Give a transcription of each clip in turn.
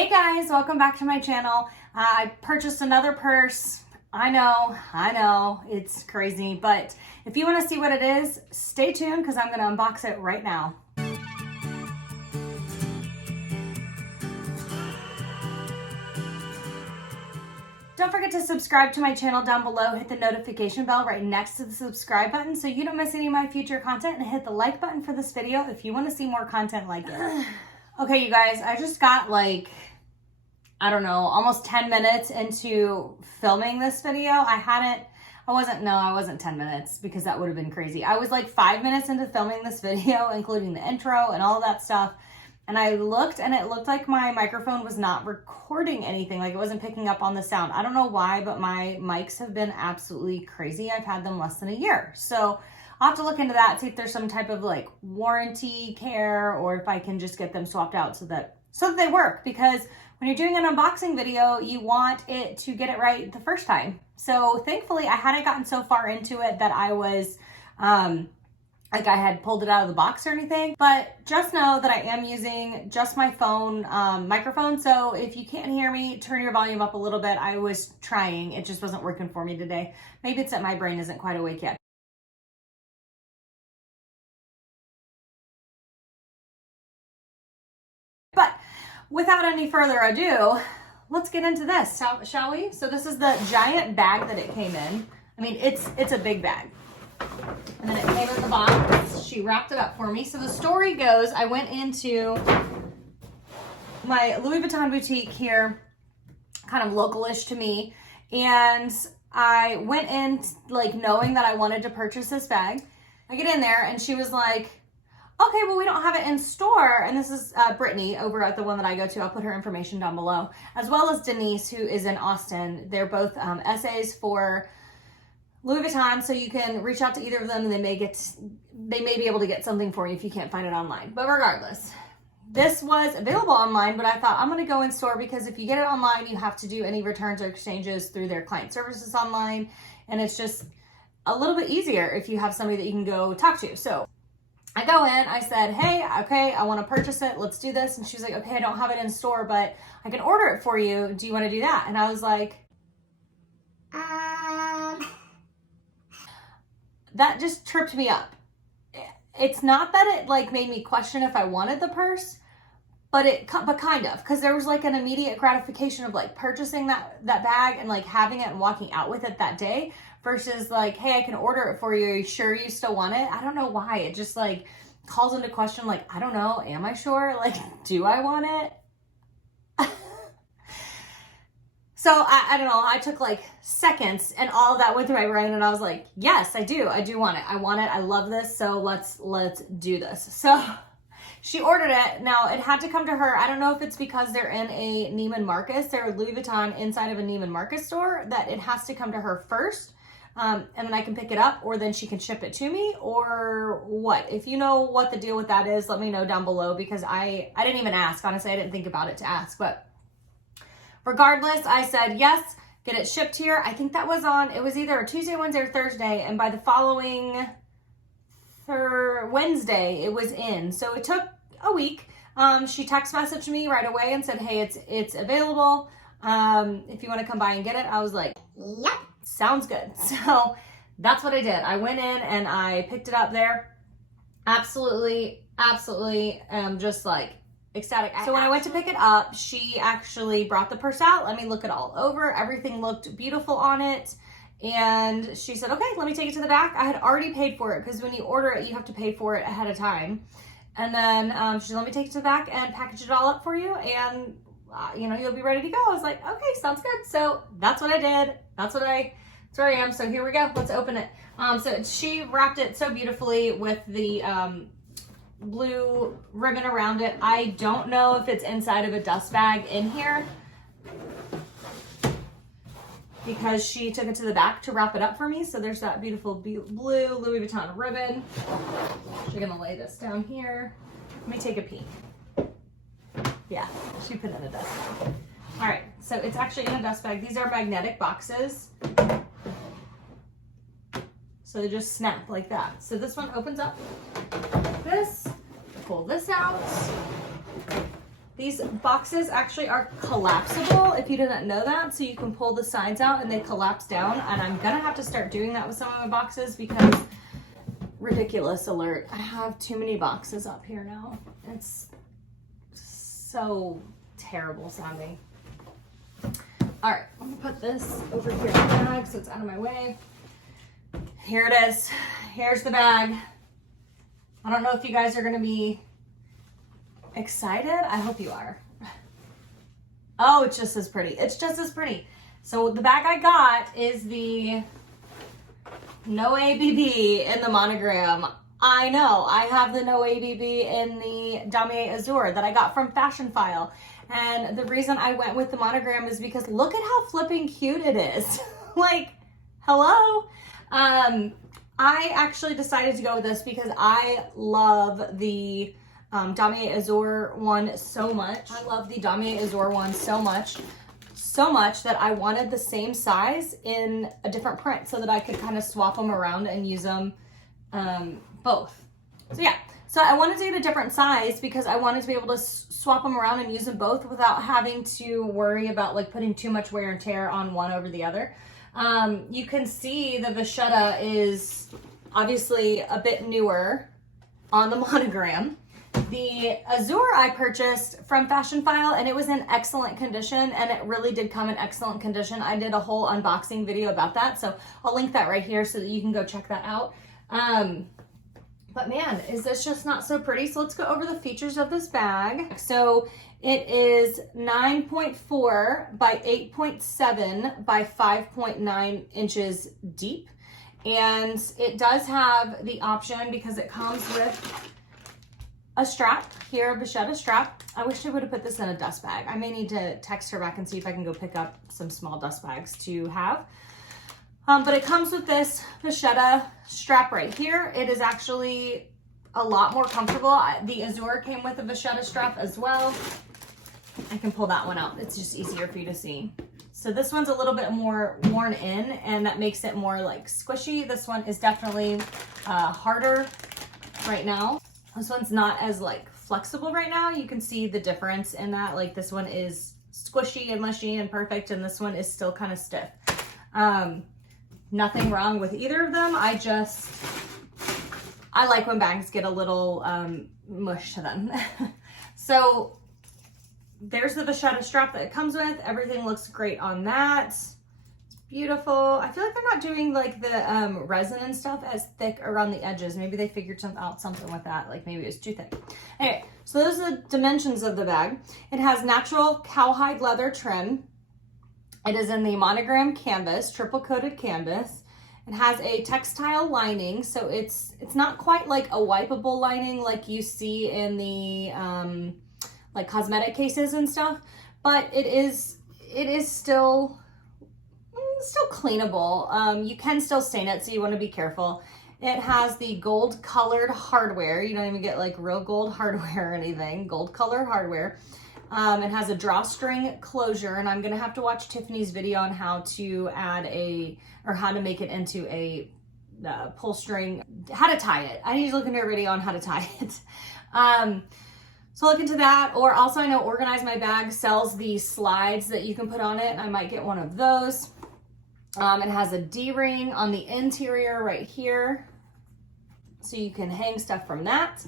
Hey guys, welcome back to my channel. I purchased another purse. I know, it's crazy, but if you want to see what it is, stay tuned because I'm going to unbox it right now. Don't forget to subscribe to my channel down below. Hit the notification bell right next to the subscribe button so you don't miss any of my future content, and hit the like button for this video if you want to see more content like it. Okay, you guys, I just got I don't know, almost 10 minutes into filming this video. I wasn't 10 minutes because that would have been crazy. I was like 5 minutes into filming this video, including the intro and all of that stuff. And I looked and it looked like my microphone was not recording anything. Like it wasn't picking up on the sound. I don't know why, but my mics have been absolutely crazy. I've had them less than a year. So I'll have to look into that, see if there's some type of warranty care or if I can just get them swapped out so that they work. Because when you're doing an unboxing video, you want it to get it right the first time. So thankfully I hadn't gotten so far into it that I was, I had pulled it out of the box or anything, but just know that I am using just my phone microphone. So if you can't hear me, turn your volume up a little bit. I was trying, it just wasn't working for me today. Maybe it's that my brain isn't quite awake yet. But without any further ado, let's get into this, shall we? So this is the giant bag that it came in. I mean, it's a big bag. And then it came in the box. She wrapped it up for me. So the story goes, I went into my Louis Vuitton boutique here, kind of localish to me, and I went in knowing that I wanted to purchase this bag. I get in there and she was like, okay, well, we don't have it in store. And this is Brittany over at the one that I go to. I'll put her information down below, as well as Denise, who is in Austin. They're both SAs for Louis Vuitton, so you can reach out to either of them and they may be able to get something for you if you can't find it online. But regardless, this was available online, but I thought I'm going to go in store because if you get it online, you have to do any returns or exchanges through their client services online. And it's just a little bit easier if you have somebody that you can go talk to. So I go in, I said, hey, okay, I want to purchase it. Let's do this. And she's like, okay, I don't have it in store, but I can order it for you. Do you want to do that? And I was like, that just tripped me up. It's not that it made me question if I wanted the purse, but kind of, because there was an immediate gratification of purchasing that bag and having it and walking out with it that day versus hey, I can order it for you. Are you sure you still want it? I don't know why. It just calls into question, I don't know, am I sure? Do I want it? So I don't know, I took seconds and all of that went through my brain and I was like, yes, I do want it. I want it. I love this. So let's do this. So she ordered it. Now it had to come to her. I don't know if it's because they're in a Neiman Marcus, they're Louis Vuitton inside of a Neiman Marcus store, that it has to come to her first. And then I can pick it up, or then she can ship it to me, or what. If you know what the deal with that is, let me know down below, because I didn't even ask. Honestly, I didn't think about it to ask, but regardless, I said, yes, get it shipped here. I think that was it was either a Tuesday, Wednesday, or Thursday. And by the following Wednesday, it was in. So it took a week. She text messaged me right away and said, hey, it's available. If you want to come by and get it. I was like, yep, sounds good. So that's what I did. I went in and I picked it up there. Absolutely, just ecstatic. So when I went to pick it up, she actually brought the purse out, let me look it all over. Everything looked beautiful on it. And she said, okay, let me take it to the back. I had already paid for it because when you order it, you have to pay for it ahead of time. And then she said, let me take it to the back and package it all up for you. And, you'll be ready to go. I was like, okay, sounds good. So that's what I did. That's where I am. So here we go. Let's open it. So she wrapped it so beautifully with the, blue ribbon around it. I don't know if it's inside of a dust bag in here because she took it to the back to wrap it up for me. So there's that beautiful blue Louis Vuitton ribbon. She's gonna lay this down here. Let me take a peek. Yeah, she put it in a dust bag. All right, so it's actually in a dust bag. These are magnetic boxes. So they just snap like that. So this one opens up. This, pull this out. These boxes actually are collapsible, if you didn't know that. So you can pull the sides out and they collapse down. And I'm gonna have to start doing that with some of my boxes because, ridiculous alert, I have too many boxes up here now. It's so terrible sounding. All right, I'm gonna put this over here in the bag so it's out of my way. Here it is. Here's the bag. I don't know if you guys are gonna be excited. I hope you are. Oh, it's just as pretty. It's just as pretty. So the bag I got is the Noe BB in the monogram. I know, I have the Noe BB in the Damier Azur that I got from Fashion File. And the reason I went with the monogram is because look at how flipping cute it is. Like, hello? I actually decided to go with this because I love the Damier Azur one so much. I love the Damier Azur one so much that I wanted the same size in a different print so that I could kind of swap them around and use them both. So yeah, so I wanted to get a different size because I wanted to be able to swap them around and use them both without having to worry about like putting too much wear and tear on one over the other. You can see the vachetta is obviously a bit newer on the monogram. The Azur I purchased from Fashion File and it was in excellent condition, and it really did come in excellent condition. I did a whole unboxing video about that, so I'll link that right here so that you can go check that out. But man, is this just not so pretty? So let's go over the features of this bag. So it is 9.4 by 8.7 by 5.9 inches deep. And it does have the option, because it comes with a strap here, a vachetta strap. I wish I would have put this in a dust bag. I may need to text her back and see if I can go pick up some small dust bags to have. But it comes with this vachetta strap right here. It is actually a lot more comfortable. The Azur came with a vachetta strap as well. I can pull that one out. It's just easier for you to see. So this one's a little bit more worn in, and that makes it more like squishy. This one is definitely harder right now. This one's not as like flexible right now. You can see the difference in that. Like this one is squishy and mushy and perfect, and this one is still kind of stiff. Nothing wrong with either of them. I like when bags get a little mush to them. So there's the vachetta strap that it comes with. Everything looks great on that. It's beautiful. I feel like they're not doing like the resin and stuff as thick around the edges. Maybe they figured out something with that. Like maybe it was too thick. Anyway, so those are the dimensions of the bag. It has natural cowhide leather trim. It is in the monogram canvas, triple coated canvas. It has a textile lining, so it's not quite like a wipeable lining like you see in the like cosmetic cases and stuff, but it is still cleanable. You can still stain it, so you want to be careful. It has the gold colored hardware. You don't even get like real gold hardware or anything. Gold colored hardware. It has a drawstring closure, and I'm gonna have to watch Tiffany's video on how to add how to make it into a pull string, how to tie it. I need to look into a video on how to tie it. So look into that. Or also, I know Organize My Bag sells these slides that you can put on it. I might get one of those. It has a D-ring on the interior right here, so you can hang stuff from that.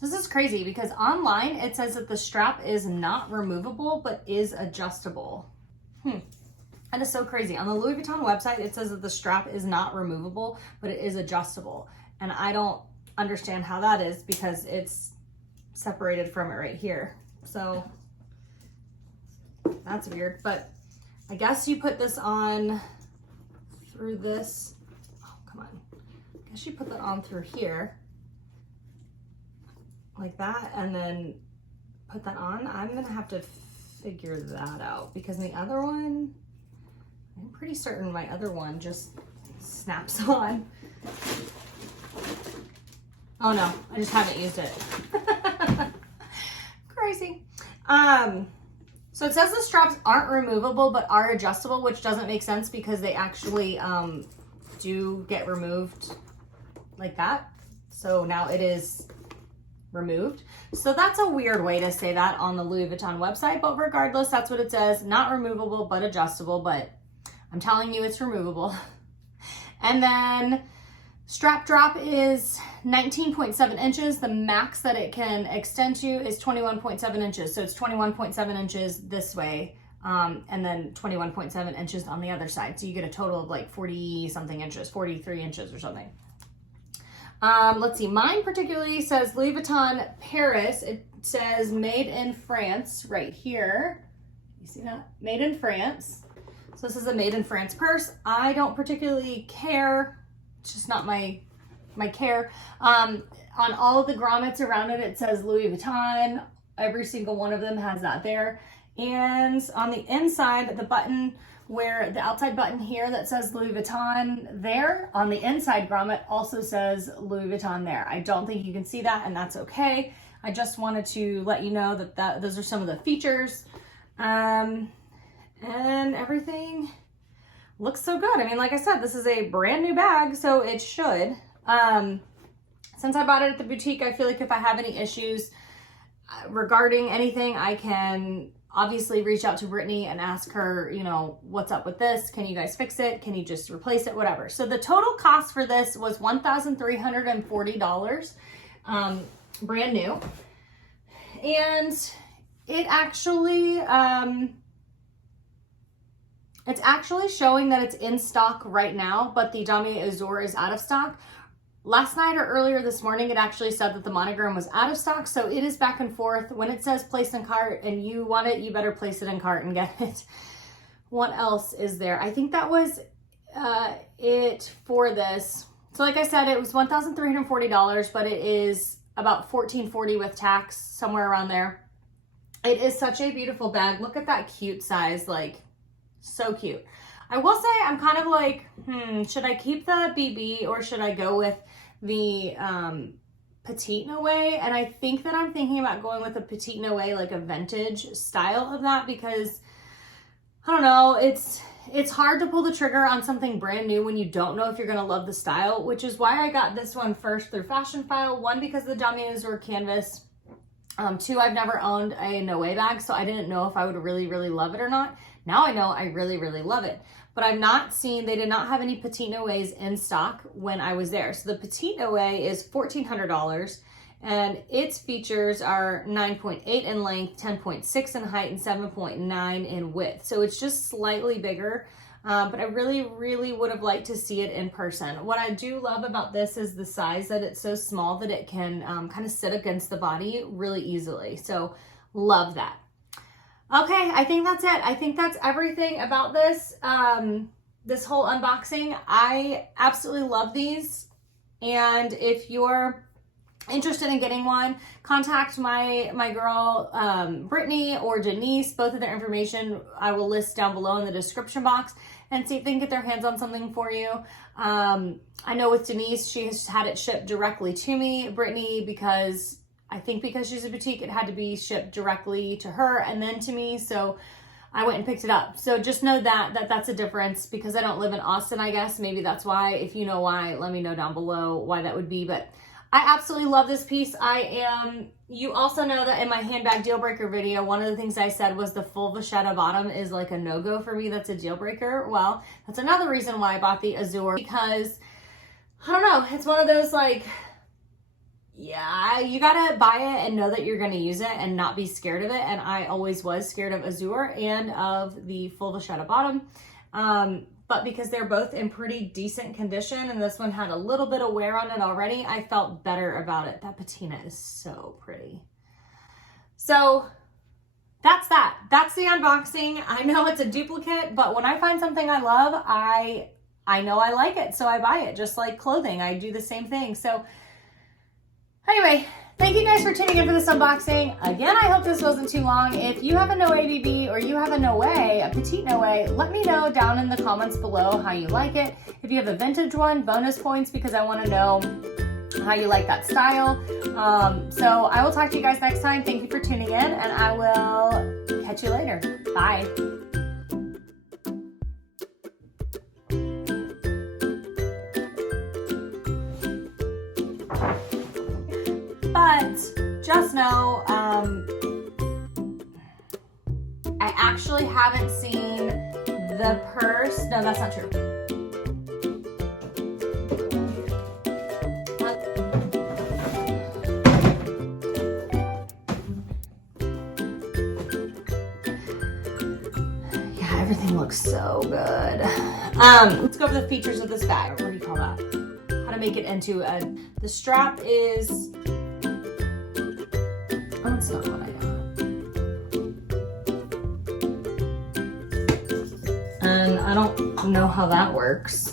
This is crazy because online it says that the strap is not removable but is adjustable. That is so crazy. On the Louis Vuitton website it says that the strap is not removable but it is adjustable, and I don't understand how that is because it's separated from it right here. So that's weird, but I guess you put this on through this. Oh, come on. I guess you put that on through here like that, and then put that on. I'm gonna have to figure that out because the other one, I'm pretty certain my other one just snaps on. Oh no, I just haven't used it. Crazy. So it says the straps aren't removable but are adjustable, which doesn't make sense because they actually do get removed like that. So now it is removed. So that's a weird way to say that on the Louis Vuitton website, but regardless, that's what it says. Not removable, but adjustable, but I'm telling you it's removable. And then strap drop is 19.7 inches. The max that it can extend to is 21.7 inches. So it's 21.7 inches this way, and then 21.7 inches on the other side. So you get a total of like 40 something inches, 43 inches or something. Let's see, mine particularly says Louis Vuitton Paris. It says made in France right here. You see that? Made in France. So this is a made in France purse. I don't particularly care. It's just not my care. On all of the grommets around it, it says Louis Vuitton. Every single one of them has that there. And on the inside, the button where the outside button here that says Louis Vuitton there, on the inside grommet also says Louis Vuitton there. I don't think you can see that, and that's okay. I just wanted to let you know that those are some of the features. And everything looks so good. I mean, like I said, this is a brand new bag, so it should. Since I bought it at the boutique, I feel like if I have any issues regarding anything, I can obviously reach out to Brittany and ask her, you know, what's up with this? Can you guys fix it? Can you just replace it? Whatever. So the total cost for this was $1,340, brand new. And it actually, it's actually showing that it's in stock right now, but the Damier Azur is out of stock. Last night or earlier this morning, it actually said that the Monogram was out of stock, so it is back and forth. When it says place in cart and you want it, you better place it in cart and get it. What else is there? I think that was it for this. So like I said, it was $1,340, but it is about $1,440 with tax, somewhere around there. It is such a beautiful bag. Look at that cute size, like so cute. I will say I'm kind of like, should I keep the BB or should I go with the Petit Noe? And I think that I'm thinking about going with a Petit Noe, like a vintage style of that, because I don't know, it's hard to pull the trigger on something brand new when you don't know if you're gonna love the style, which is why I got this one first through Fashion File. One, because the Damier Azur canvas. Two, I've never owned a Noe bag, so I didn't know if I would really, really love it or not. Now I know I really, really love it. But I've not seen, they did not have any Petit Noes in stock when I was there. So the Petit Noe is $1,400, and its features are 9.8 in length, 10.6 in height, and 7.9 in width. So it's just slightly bigger, but I really, really would have liked to see it in person. What I do love about this is the size, that it's so small that it can kind of sit against the body really easily. So love that. Okay, I think that's it. I think that's everything about this, this whole unboxing. I absolutely love these. And if you're interested in getting one, contact my girl, Brittany or Denise. Both of their information I will list down below in the description box, and see if they can get their hands on something for you. I know with Denise, she has had it shipped directly to me. Brittany, because she's a boutique, it had to be shipped directly to her and then to me. So I went and picked it up. So just know that's a difference, because I don't live in Austin, I guess. Maybe that's why. If you know why, let me know down below why that would be. But I absolutely love this piece. You also know that in my handbag deal breaker video, one of the things I said was the full vachetta bottom is like a no-go for me. That's a deal breaker. Well, that's another reason why I bought the Azur, because I don't know, it's one of those like, yeah, you gotta buy it and know that you're gonna use it and not be scared of it. And I always was scared of Azur and of the full vachetta bottom. But because they're both in pretty decent condition and this one had a little bit of wear on it already, I felt better about it. That patina is so pretty. So that's that. That's the unboxing. I know it's a duplicate, but when I find something I love, I know I like it, so I buy it. Just like clothing, I do the same thing. So anyway, thank you guys for tuning in for this unboxing. Again, I hope this wasn't too long. If you have a Noe BB or you have a Noe, a Petit Noe, let me know down in the comments below how you like it. If you have a vintage one, bonus points, because I want to know how you like that style. So I will talk to you guys next time. Thank you for tuning in, and I will catch you later. Bye. But guys know, I actually haven't seen the purse. No, that's not true. Yeah, everything looks so good. Let's go over the features of this bag. What do you call that? How to make it into a, the strap is, oh, it's not what I got. And I don't know how that works.